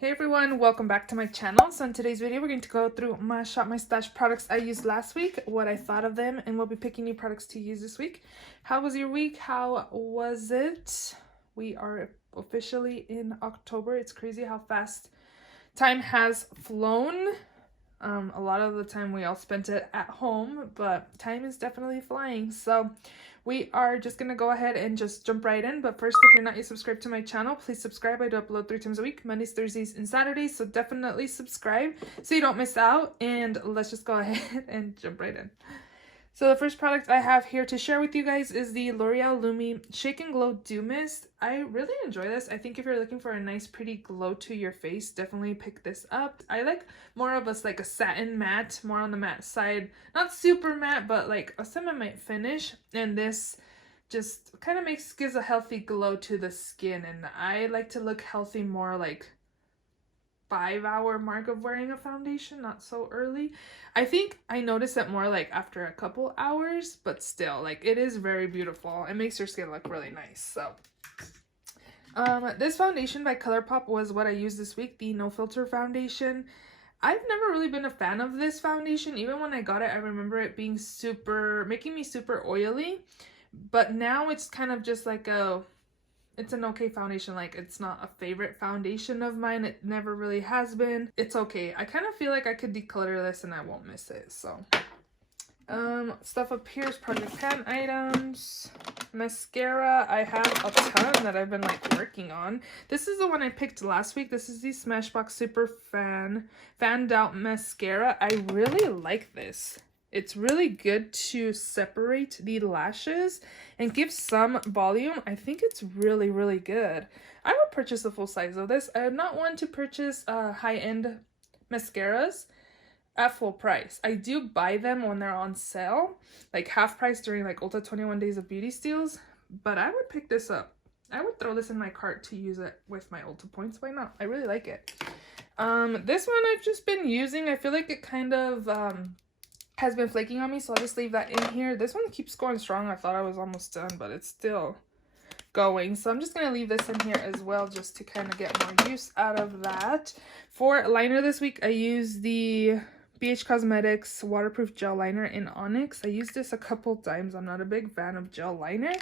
Hey everyone, welcome back to my channel. So in today's video, we're going to go through my Shop My Stash products I used last week, what I thought of them, and we'll be picking new products to use this week. How was your week? How was it? We are officially in October. It's crazy how fast time has flown. A lot of the time we all spent it at home, but time is definitely flying. So we are just going to go ahead and just jump right in. But first, if you're not yet subscribed to my channel, please subscribe. I do upload 3 times a week, Mondays, Thursdays, and Saturdays. So definitely subscribe so you don't miss out. And let's just go ahead and jump right in. So the first product I have here to share with you guys is the L'Oreal Lumi Shake and Glow Dew Mist. I really enjoy this. I think if you're looking for a nice pretty glow to your face, definitely pick this up. I like more of a satin matte, more on the matte side. Not super matte, but like a semi-matte finish. And this just kind of gives a healthy glow to the skin. And I like to look healthy more like 5-hour mark of wearing a foundation, not so early. I think I notice it more like after a couple hours, but still, like, it is very beautiful. It makes your skin look really nice. So this foundation by ColourPop was what I used this week, the No Filter foundation. I've never really been a fan of this foundation. Even when I got it, I remember it being making me super oily, but now it's kind of just like it's an okay foundation. Like, it's not a favorite foundation of mine. It never really has been. It's okay. I kind of feel like I could declutter this and I won't miss it. So stuff up here is Project Pan items. Mascara, I have a ton that I've been like working on. This is the one I picked last week. This is the Smashbox Super Fanned Out Mascara. I really like this. It's really good to separate the lashes and give some volume. I think it's really, really good. I would purchase a full size of this. I am not one to purchase high-end mascaras at full price. I do buy them when they're on sale, like half price during like Ulta 21 Days of Beauty Steals, but I would pick this up. I would throw this in my cart to use it with my Ulta points. Why not? I really like it. This one I've just been using. I feel like it kind of has been flaking on me, so I'll just leave that in here. This one keeps going strong. I thought I was almost done, but it's still going, so I'm just gonna leave this in here as well, just to kind of get more use out of that. For liner this week, I used the BH Cosmetics waterproof gel liner in Onyx. I used this a couple times. I'm not a big fan of gel liner.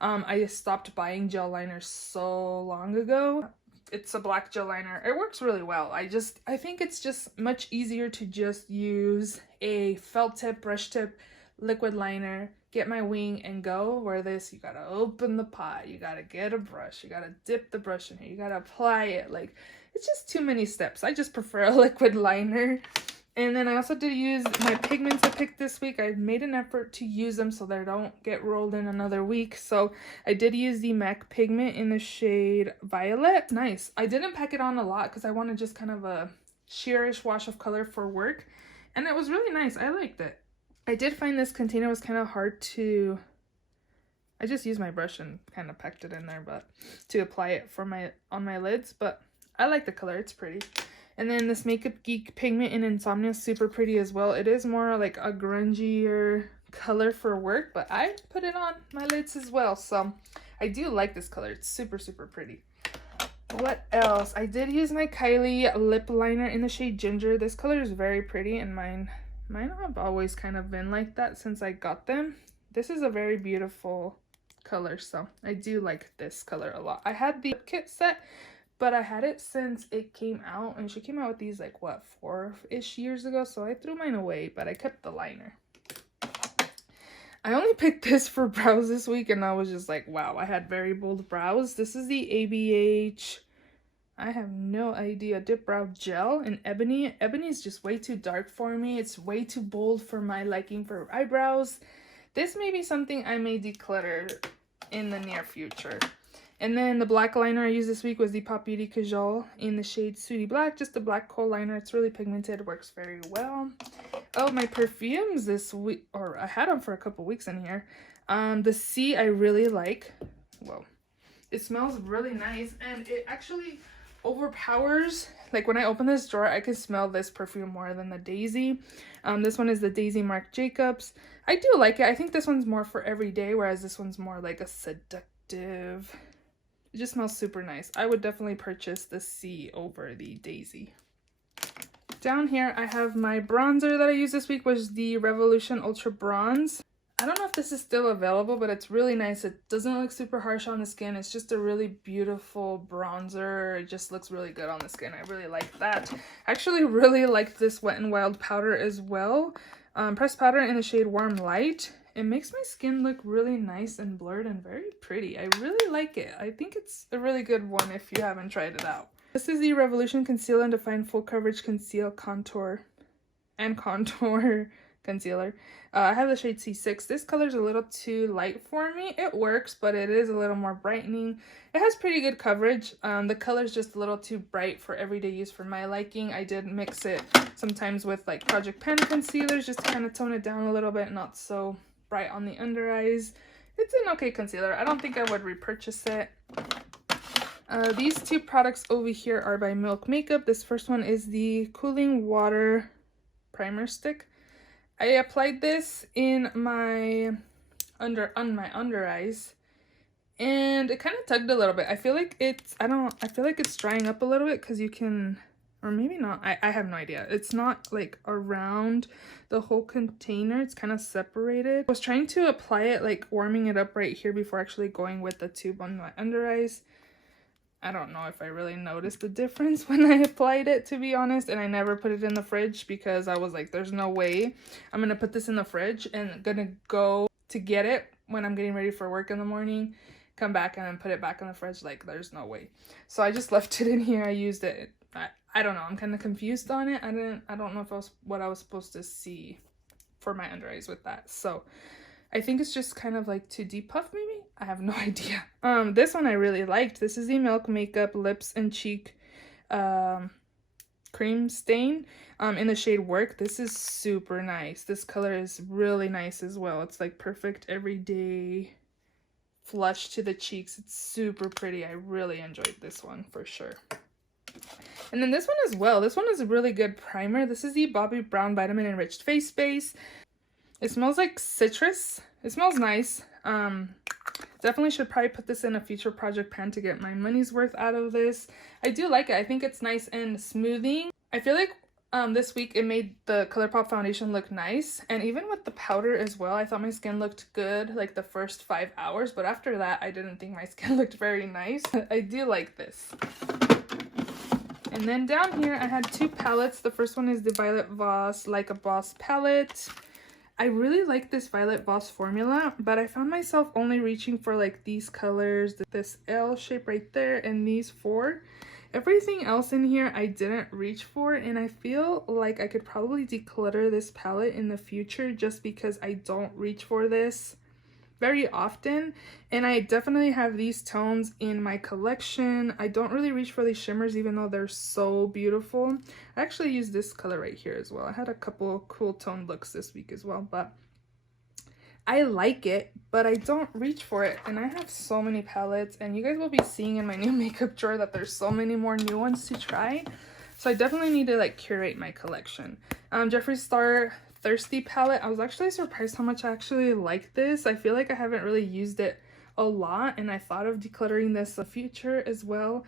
I stopped buying gel liner so long ago. It's a black gel liner. It works really well. I think it's just much easier to just use a felt tip, brush tip, liquid liner, get my wing and go. Where this, you gotta open the pot, you gotta get a brush, you gotta dip the brush in here, you gotta apply it. Like, it's just too many steps. I just prefer a liquid liner. And then I also did use my pigments I picked this week. I made an effort to use them so they don't get rolled in another week. So I did use the MAC pigment in the shade Violet. Nice. I didn't pack it on a lot because I wanted just kind of a sheerish wash of color for work. And it was really nice. I liked it. I did find this container was kind of hard to... I just used my brush and kind of packed it in there, but to apply it for on my lids. But I like the color. It's pretty. And then this Makeup Geek pigment in Insomnia is super pretty as well. It is more like a grungier color for work, but I put it on my lids as well. So I do like this color. It's super, super pretty. What else? I did use my Kylie lip liner in the shade Ginger. This color is very pretty, and mine have always kind of been like that since I got them. This is a very beautiful color, so I do like this color a lot. I had the kit set, but I had it since it came out, and she came out with these like, what, 4-ish years ago, so I threw mine away, but I kept the liner. I only picked this for brows this week, and I was just like, wow, I had very bold brows. This is the ABH, I have no idea, Dip Brow Gel in Ebony. Ebony is just way too dark for me. It's way too bold for my liking for eyebrows. This may be something I may declutter in the near future. And then the black liner I used this week was the Pop Beauty Kajal in the shade Sooty Black. Just a black kohl liner. It's really pigmented. Works very well. Oh, my perfumes this week, or I had them for a couple weeks in here. The C I really like. Whoa. It smells really nice, and it actually overpowers. Like, when I open this drawer, I can smell this perfume more than the Daisy. This one is the Daisy Marc Jacobs. I do like it. I think this one's more for every day, whereas this one's more like a seductive It just smells super nice. I would definitely purchase the C over the Daisy. Down here, I have my bronzer that I used this week, was the Revolution Ultra Bronze. I don't know if this is still available, but it's really nice. It doesn't look super harsh on the skin. It's just a really beautiful bronzer. It just looks really good on the skin. I really like that. I actually really like this Wet n Wild powder as well. Pressed powder in the shade Warm Light. It makes my skin look really nice and blurred and very pretty. I really like it. I think it's a really good one if you haven't tried it out. This is the Revolution Conceal and Define Full Coverage Conceal Contour and Contour Concealer. I have the shade C6. This color is a little too light for me. It works, but it is a little more brightening. It has pretty good coverage. The color is just a little too bright for everyday use for my liking. I did mix it sometimes with like Project Pen concealers just to kind of tone it down a little bit, not so bright on the under eyes. It's an okay concealer. I don't think I would repurchase it. These two products over here are by Milk Makeup. This first one is the Cooling Water Primer Stick. I applied this in my under eyes, and it kind of tugged a little bit. I feel like it's I feel like it's drying up a little bit because you can, or maybe not. I have no idea. It's not like around the whole container. It's kind of separated. I was trying to apply it, like warming it up right here before actually going with the tube on my under eyes. I don't know if I really noticed the difference when I applied it, to be honest, and I never put it in the fridge because I was like, there's no way I'm gonna put this in the fridge and gonna go to get it when I'm getting ready for work in the morning, come back and then put it back in the fridge. Like, there's no way. So I just left it in here. I used it. I don't know. I'm kind of confused on it. I don't know if what I was supposed to see for my under eyes with that. So I think it's just kind of like to depuff maybe? I have no idea. This one I really liked. This is the Milk Makeup Lips and Cheek Cream Stain in the shade Work. This is super nice. This color is really nice as well. It's like perfect everyday flush to the cheeks. It's super pretty. I really enjoyed this one for sure. And then this one as well. This one is a really good primer. This is the Bobbi Brown Vitamin Enriched Face Base. It smells like citrus. It smells nice. Definitely should probably put this in a future project pan to get my money's worth out of this. I do like it. I think it's nice and smoothing. I feel like this week it made the ColourPop foundation look nice. And even with the powder as well, I thought my skin looked good like the first 5 hours. But after that, I didn't think my skin looked very nice. I do like this. And then down here, I had two palettes. The first one is the Violet Voss Like a Boss palette. I really like this Violet Voss formula, but I found myself only reaching for like these colors, this L shape right there, and these four. Everything else in here I didn't reach for, and I feel like I could probably declutter this palette in the future just because I don't reach for this very often. And I definitely have these tones in my collection. I don't really reach for these shimmers even though they're so beautiful. I actually used this color right here as well. I had a couple cool tone looks this week as well, but I like it, but I don't reach for it. And I have so many palettes, and you guys will be seeing in my new makeup drawer that there's so many more new ones to try. So I definitely need to like curate my collection. Jeffree Star Thirsty palette. I was actually surprised how much I actually like this. I feel like I haven't really used it a lot, and I thought of decluttering this in the future as well.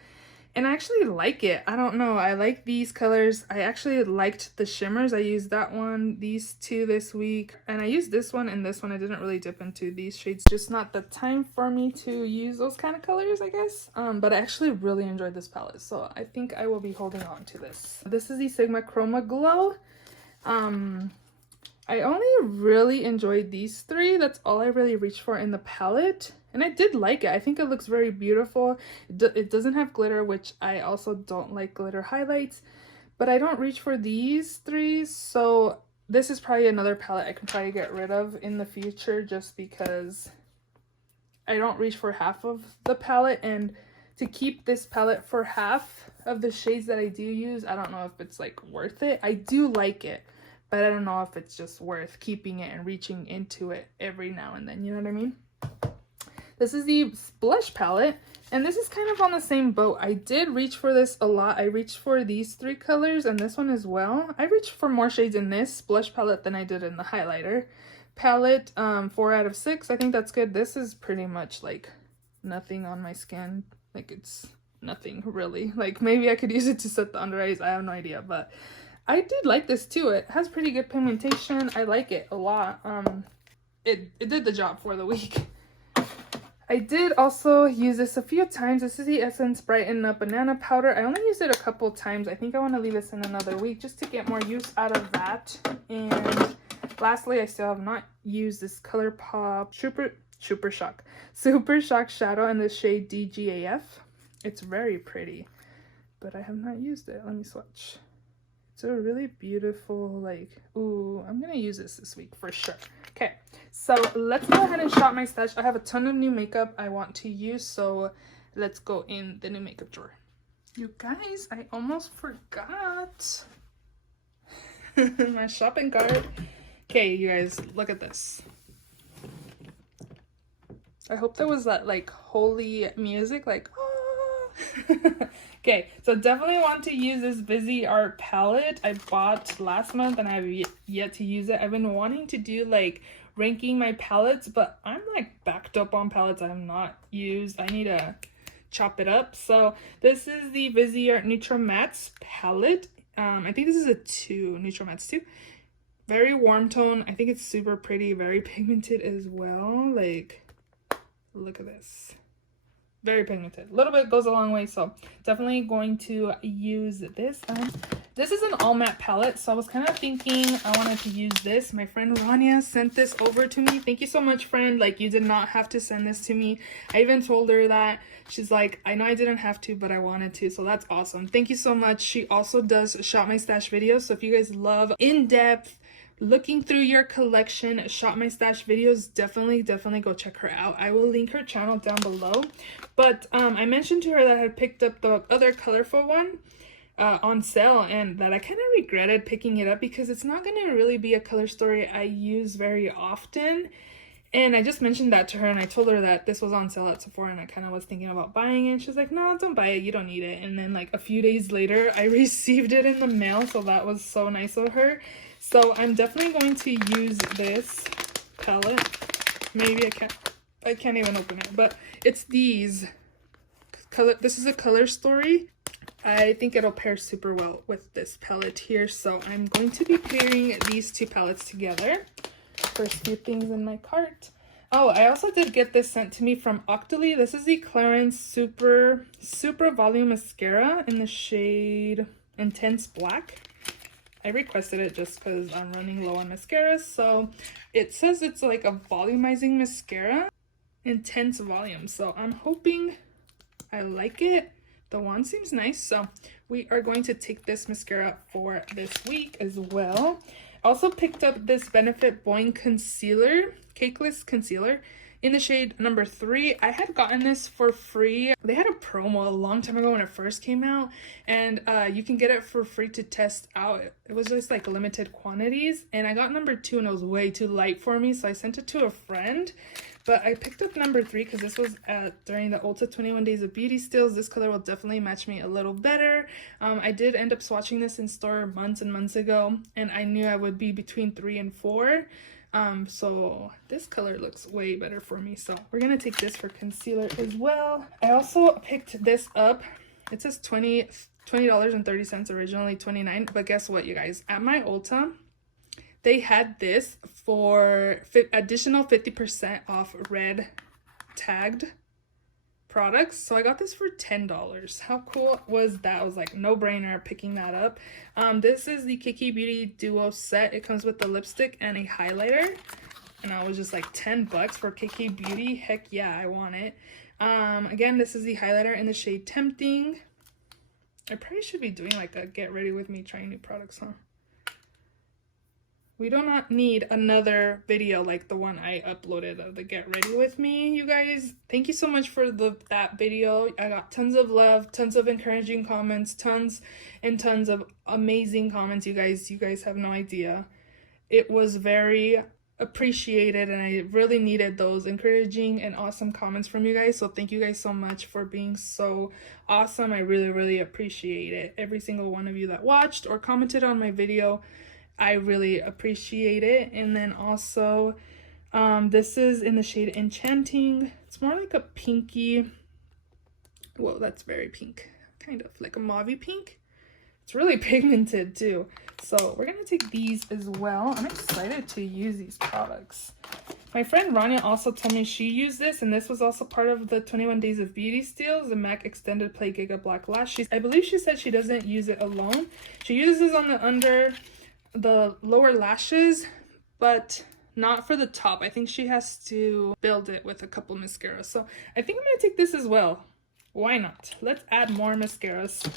And I actually like it. I don't know. I like these colors. I actually liked the shimmers. I used that one, these two this week, and I used this one and this one. I didn't really dip into these shades. Just not the time for me to use those kind of colors, I guess. But I actually really enjoyed this palette, so I think I will be holding on to this. This is the Sigma Chroma Glow. I only really enjoyed these three. That's all I really reached for in the palette. And I did like it. I think it looks very beautiful. It doesn't have glitter, which I also don't like glitter highlights. But I don't reach for these three. So this is probably another palette I can try to get rid of in the future just because I don't reach for half of the palette. And to keep this palette for half of the shades that I do use, I don't know if it's like worth it. I do like it, but I don't know if it's just worth keeping it and reaching into it every now and then, you know what I mean? This is the Blush palette, and this is kind of on the same boat. I did reach for this a lot. I reached for these three colors and this one as well. I reached for more shades in this blush palette than I did in the highlighter palette. 4 out of 6. I think that's good. This is pretty much like nothing on my skin. Like, it's nothing really. Like, maybe I could use it to set the under eyes. I have no idea, but I did like this too. It has pretty good pigmentation. I like it a lot. It did the job for the week. I did also use this a few times. This is the Essence Brighten Up Banana Powder. I only used it a couple times. I think I want to leave this in another week just to get more use out of that. And lastly, I still have not used this ColourPop Super Shock Shadow in the shade DGAF. It's very pretty, but I have not used it. Let me swatch. It's a really beautiful, like, ooh, I'm gonna use this week for sure. Okay, so let's go ahead and shop my stash. I have a ton of new makeup I want to use, so let's go in the new makeup drawer. You guys, I almost forgot my shopping cart. Okay, you guys, look at this. I hope there was that, like, holy music, like, oh. Okay, so definitely want to use this Busy Art palette I bought last month, and I have yet to use it. I've been wanting to do, like, ranking my palettes, but I'm, like, backed up on palettes I have not used. I need to chop it up. So this is the Busy Art Neutral Mattes palette. I think this is a 2, Neutral Mattes 2. Very warm tone. I think it's super pretty, very pigmented as well. Like, look at this. Very pigmented. A little bit goes a long way, so definitely going to use this. This is an all matte palette, so I was kind of thinking I wanted to use this. My friend Rania sent this over to me. Thank you so much, friend. Like, you did not have to send this to me. I even told her that. She's like, I know I didn't have to, but I wanted to, so that's awesome. Thank you so much. She also does Shop My Stash videos, so if you guys love in-depth looking through your collection, Shop My Stash videos, definitely go check her out. I will link her channel down below. But I mentioned to her that I had picked up the other colorful one on sale, and that I kind of regretted picking it up because it's not going to really be a color story I use very often. And I just mentioned that to her, and I told her that this was on sale at Sephora, and I kind of was thinking about buying it. She's like, no, don't buy it, you don't need it. And then, like, a few days later, I received it in the mail, so that was so nice of her. So I'm definitely going to use this palette. Maybe I can't even open it, but it's these color. This is a color story. I think it'll pair super well with this palette here. So I'm going to be pairing these two palettes together. First few things in my cart. Oh, I also did get this sent to me from Octoly. This is the Clarins Super Volume Mascara in the shade Intense Black. I requested it just because I'm running low on mascara. So it says it's like a volumizing mascara, intense volume. So I'm hoping I like it. The wand seems nice. So we are going to take this mascara for this week as well. Also picked up this Benefit Boing Concealer, Cakeless Concealer in the shade number 3. I had gotten this for free. They had a promo a long time ago when it first came out, and you can get it for free to test out. It was just like limited quantities, and I got number 2 and it was way too light for me, so I sent it to a friend. But I picked up number 3 because this was during the Ulta 21 Days of Beauty Steals. This color will definitely match me a little better. I did end up swatching this in store months and months ago, and I knew I would be between 3 and 4. So this color looks way better for me, so we're gonna take this for concealer as well. I also picked this up. It says $20.30, originally $29, but guess what, you guys, at my Ulta they had this for additional 50% off red tagged products. So I got this for $10. How cool was that? I was like, no brainer picking that up. This is the Kiki Beauty Duo set. It comes with the lipstick and a highlighter, and I was just like, $10 for Kiki Beauty. Heck yeah, I want it. Again, this is the highlighter in the shade Tempting. I probably should be doing like a get ready with me trying new products, huh? We do not need another video like the one I uploaded of the get ready with me, you guys. Thank you so much for that video. I got tons of love, tons of encouraging comments, tons and tons of amazing comments, you guys. You guys have no idea. It was very appreciated, and I really needed those encouraging and awesome comments from you guys. So thank you guys so much for being so awesome. I really appreciate it. Every single one of you that watched or commented on my video, I really appreciate it. And then also this is in the shade Enchanting. It's more like a pinky Whoa, that's very pink. Kind of like a mauve pink. It's really pigmented too. So we're gonna take these as well. I'm excited to use these products. My friend Rania also told me she used this, and this was also part of the 21 Days of Beauty steals, the MAC Extended Play Giga Black Lash. I believe she said she doesn't use it alone. She uses on the under the lower lashes, but not for the top. I think she has to build it with a couple mascaras. So I think I'm gonna take this as well. Why not? Let's add more mascaras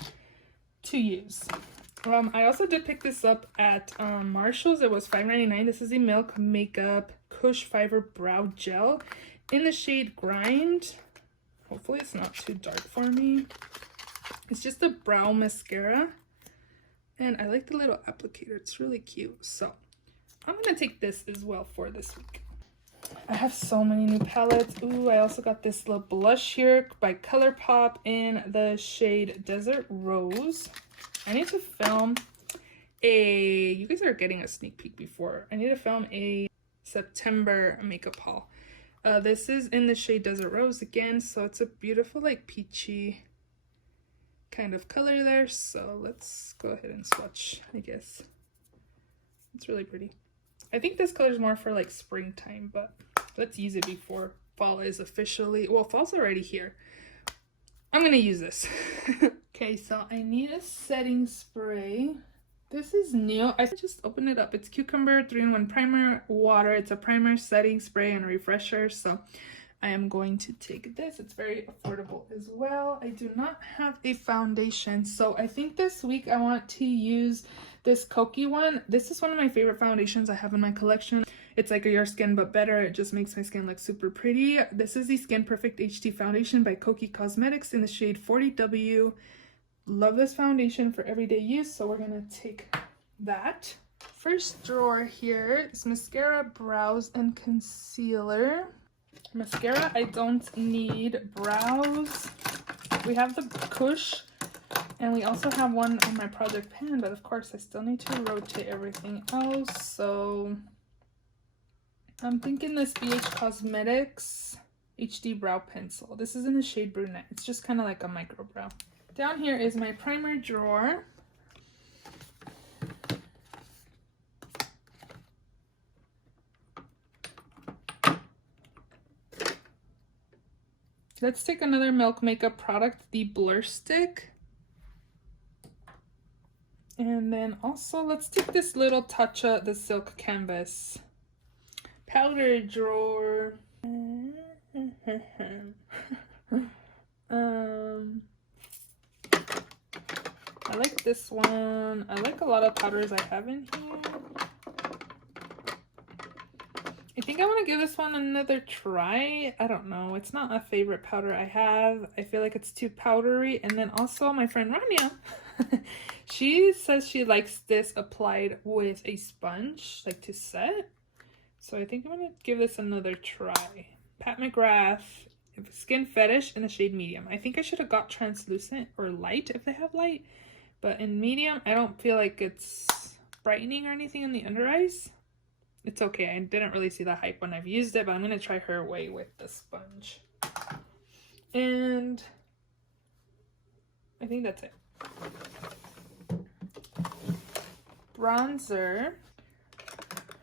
to use. I also did pick this up at Marshall's. It was $5.99. This is the Milk Makeup Cush Fiber Brow Gel in the shade Grind. Hopefully it's not too dark for me. It's just a brow mascara, and I like the little applicator. It's really cute. So I'm gonna take this as well for this week. I have so many new palettes. Ooh, I also got this little blush here by ColourPop in the shade Desert Rose. I need to film you guys are getting a sneak peek before. I need to film a September makeup haul. This is in the shade Desert Rose again, so it's a beautiful like peachy kind of color there. So let's go ahead and swatch, I guess. It's really pretty. I think this color is more for like springtime, but let's use it before fall is officially, well, fall's already here. I'm gonna use this. Okay, so I need a setting spray. This is new. I just opened it up. It's Cucumber 3-in-1 Primer, Water. It's a primer, setting spray, and refresher. So I am going to take this. It's very affordable as well. I do not have a foundation, so I think this week I want to use this Kokie one. This is one of my favorite foundations I have in my collection. It's like a Your Skin but better. It just makes my skin look super pretty. This is the Skin Perfect HD Foundation by Kokie Cosmetics in the shade 40W. Love this foundation for everyday use, so we're gonna take that. First drawer here is mascara, brows, and concealer. Mascara, I don't need. Brows, we have the Kush, and we also have one on my project pan, but of course I still need to rotate everything else. So I'm thinking this BH Cosmetics HD Brow Pencil. This is in the shade Brunette. It's just kind of like a micro brow. Down here is my primer drawer. Let's take another Milk Makeup product, the Blur Stick. And then also let's take this little Tatcha, the Silk Canvas powder drawer. I like this one. I like a lot of powders I have in here. I think I want to give this one another try. I don't know. It's not a favorite powder I have. I feel like it's too powdery. And then also my friend Rania, she says she likes this applied with a sponge, like to set. So I think I'm going to give this another try. Pat McGrath, Skin Fetish in the shade Medium. I think I should have got translucent or light if they have light. But in medium, I don't feel like it's brightening or anything in the under eyes. It's okay. I didn't really see the hype when I've used it, but I'm going to try her way with the sponge. And I think that's it. Bronzer.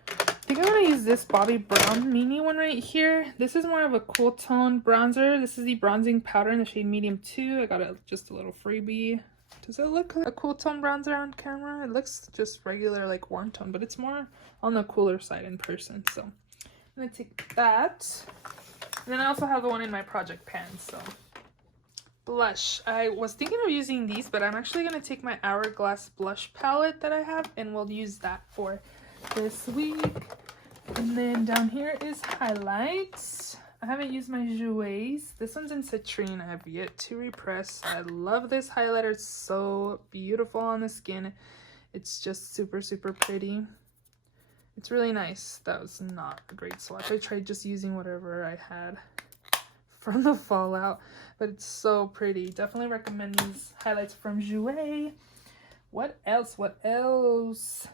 I think I'm going to use this Bobbi Brown mini one right here. This is more of a cool tone bronzer. This is the bronzing powder in the shade Medium 2. I got just a little freebie. Does it look like a cool tone bronzer on camera? It looks just regular, like warm tone, but it's more on the cooler side in person. So I'm gonna take that. And then I also have the one in my project pan. So blush. I was thinking of using these, but I'm actually gonna take my Hourglass blush palette that I have, and we'll use that for this week. And then down here is highlights. I haven't used my Jouets. This one's in Citrine. I have yet to repress. I love this highlighter. It's so beautiful on the skin. It's just super, super pretty. It's really nice. That was not a great swatch. I tried just using whatever I had from the fallout, but it's so pretty. Definitely recommend these highlights from Jouet. What else? What else?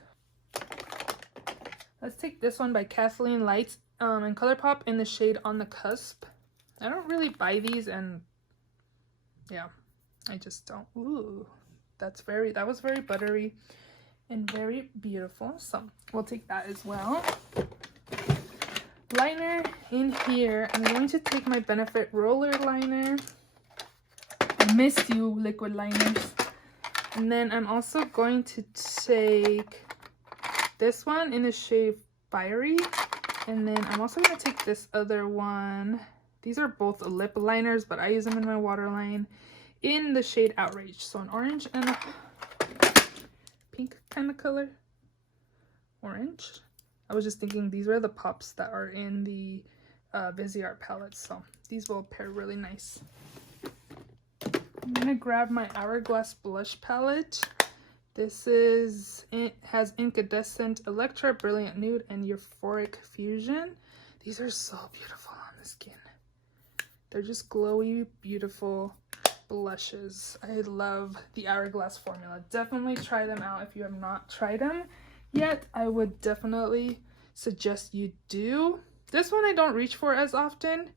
Let's take this one by Kathleen Lights and ColourPop in the shade On the Cusp. I don't really buy these, and Yeah, I just don't. Ooh, that was very buttery and very beautiful. So we'll take that as well. Liner in here. I'm going to take my Benefit roller liner. I missed you, liquid liners. And then I'm also going to take this one in the shade Fiery. And then I'm also going to take this other one. These are both lip liners, but I use them in my waterline in the shade Outrage. So an orange and a pink kind of color. Orange. I was just thinking these are the pops that are in the Viseart palettes. So these will pair really nice. I'm going to grab my Hourglass blush palette. It has Incandescent, Electra, Brilliant Nude, and Euphoric Fusion. These are so beautiful on the skin. They're just glowy, beautiful blushes. I love the Hourglass formula. Definitely try them out if you have not tried them yet. I would definitely suggest you do. This one I don't reach for as often,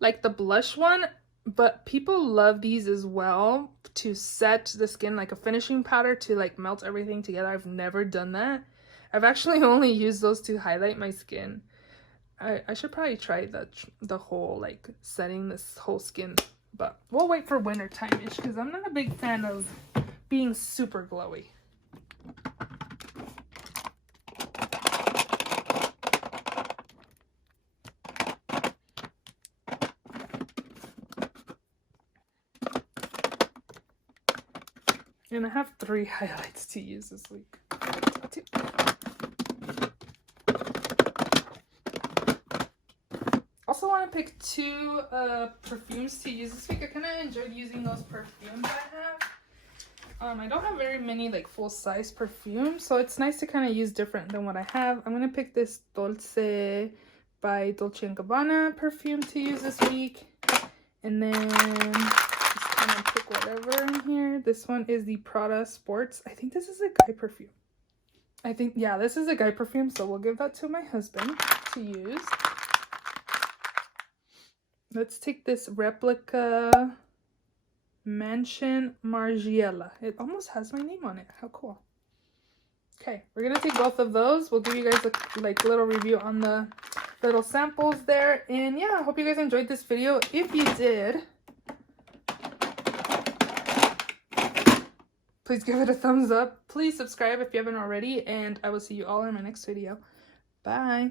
like the blush one, but people love these as well to set the skin, like a finishing powder to like melt everything together. I've never done that. I've actually only used those to highlight my skin. I should probably try the whole like setting this whole skin, but we'll wait for winter time-ish because I'm not a big fan of being super glowy. And I have 3 highlights to use this week. Also want to pick 2 perfumes to use this week. I kind of enjoyed using those perfumes I have. I don't have very many like full-size perfumes, so it's nice to kind of use different than what I have. I'm going to pick this Dolce by Dolce & Gabbana perfume to use this week. And then just kind of pick whatever in here. This one is the Prada Sports. I think this is a guy perfume. Yeah, this is a guy perfume, so we'll give that to my husband to use. Let's take this Replica Mansion Margiela. It almost has my name on it. How cool. Okay, we're gonna take both of those. We'll give you guys a little review on the little samples there. And yeah, I hope you guys enjoyed this video. If you did, please give it a thumbs up. Please subscribe if you haven't already, and I will see you all in my next video. Bye.